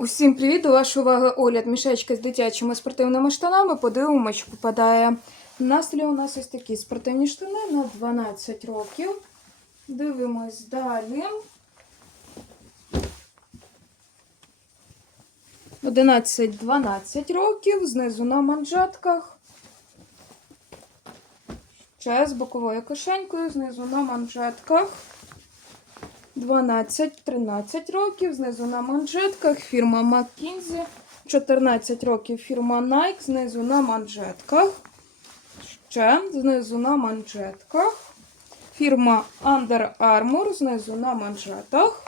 Усім привіт! До вашої уваги огляд мішечка з дитячими спортивними штанами. Подивимося, що попадає. На у нас ось такі спортивні штани на 12 років. Дивимось далі. 11-12 років, знизу на манжетках. Ще з боковою кишенькою, знизу на манжетках. 12-13 років, знизу на манжетках, фірма McKinsey, 14 років фірма Nike, знизу на манжетках. Ще знизу на манжетках. Фірма Under Armour, знизу на манжетах.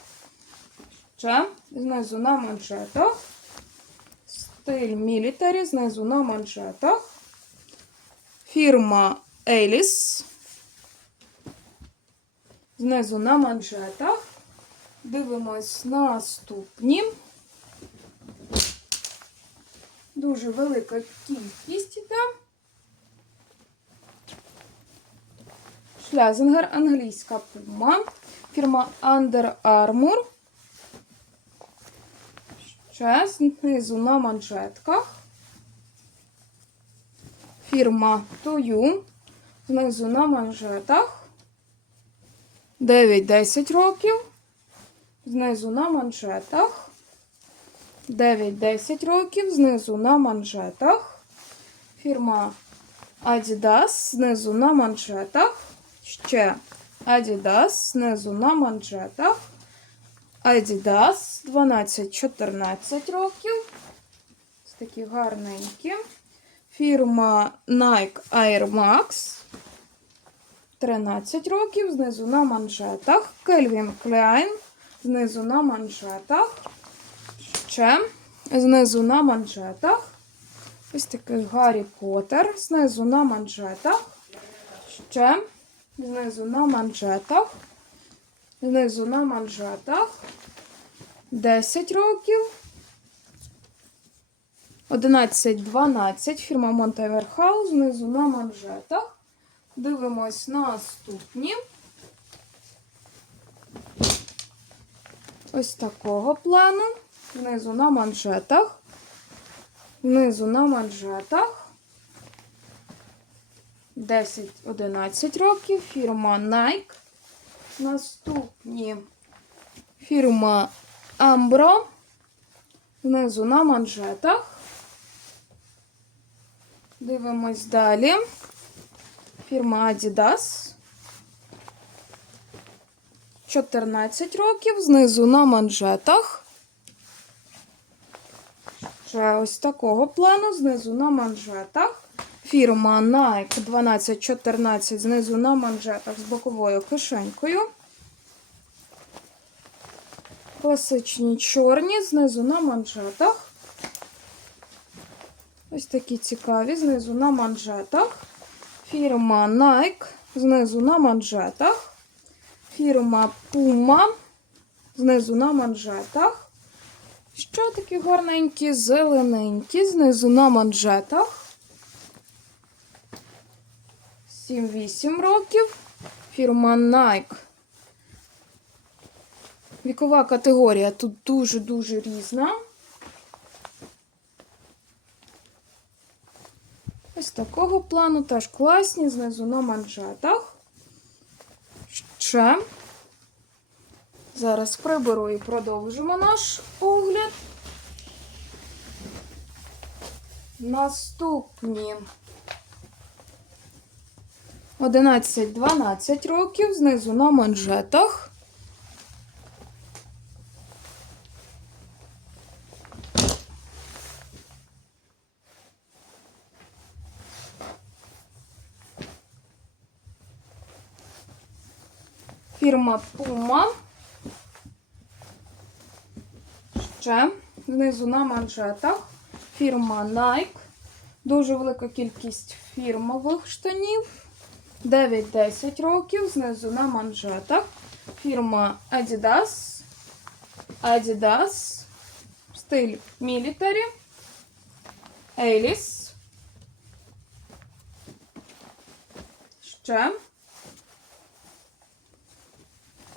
Ще знизу на манжетах. Стиль Military, знизу на манжетах. Фірма Alice знизу на манжетах. Дивимось наступні. Дуже велика кількість іде. Шлязингер, англійська пума. Фірма Under Armour. Ще знизу на манжетках. Фірма Тою. Знизу на манжетах. 9-10 років. Знизу на манжетах. 9-10 років. Знизу на манжетах. Фірма Adidas. Знизу на манжетах. Ще Adidas. Знизу на манжетах. Adidas 12-14 років. Ось такі гарненькі. Фірма Nike Air Max. 13 років, знизу на манжетах. Кельвін Кляйн, знизу на манжетах. Ще знизу на манжетах. Ось такий Гаррі Поттер, знизу на манжетах. Ще знизу на манжетах. Знизу на манжетах. 10 років. 11-12. Фірма Монтевер Хаус, знизу на манжетах. Дивимось наступні. Ось такого плану. Внизу на манжетах. Внизу на манжетах. 10-11 років. Фірма Nike. Наступні фірма Ambro. Внизу на манжетах. Дивимось далі. Фірма Adidas. 14 років. Знизу на манжетах. Ще ось такого плану. Знизу на манжетах. Фірма Nike 12-14 знизу на манжетах з боковою кишенькою. Класичні чорні, знизу на манжетах. Ось такі цікаві, знизу на манжетах. Фірма Nike, знизу на манжетах. Фірма Puma, знизу на манжетах. Що такі гарненькі, зелененькі, знизу на манжетах. 7-8 років. Фірма Nike. Вікова категорія тут дуже-дуже різна. Ось такого плану теж класні, знизу на манжетах. Ще. Зараз приберу і продовжимо наш огляд. Наступні 11-12 років, знизу на манжетах. Фірма Puma. Ще знизу на манжетах. Фірма Nike. Дуже велика кількість фірмових штанів. 9-10 років. Знизу на манжетах. Фірма Adidas. Adidas. Стиль Military. Alice. Ще.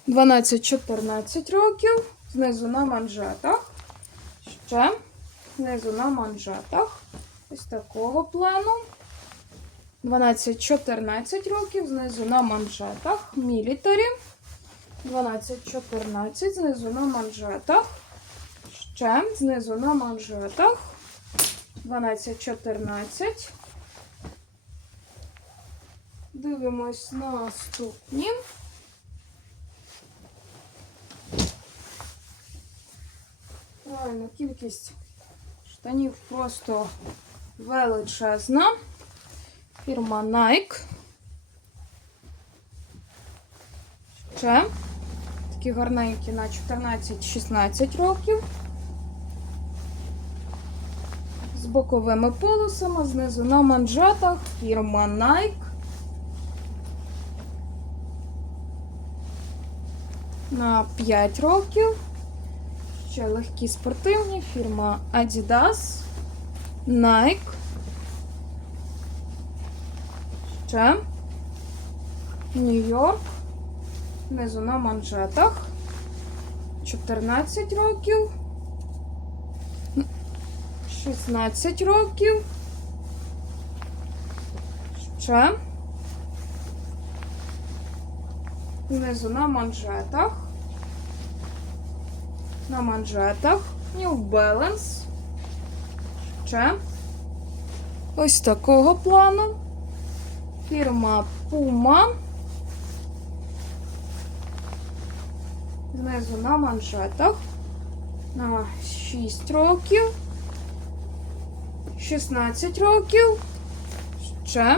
12-14 років. Знизу на манжетах. Ще знизу на манжетах. Ось такого плану. 12-14 років, знизу на манжетах. Мілітарі. 12-14, знизу на манжетах. Ще знизу на манжетах. 12-14. Дивимось наступні. Правильно, кількість штанів просто величезна. Фірма Nike. Ще такі гарненькі на 14-16 років. З боковими полосами, знизу на манжетах. Фірма Nike. На 5 років. Ще легкі спортивні. Фірма Adidas. Nike. Ще. Нью-Йорк. Внизу на манжетах. 14 років. 16 років. Ще. Внизу на манжетах. На манжетах. New Balance. Ще. Ось такого плану. Фірма Puma. Знизу на манжетах. На 6 років. 16 років. Ще.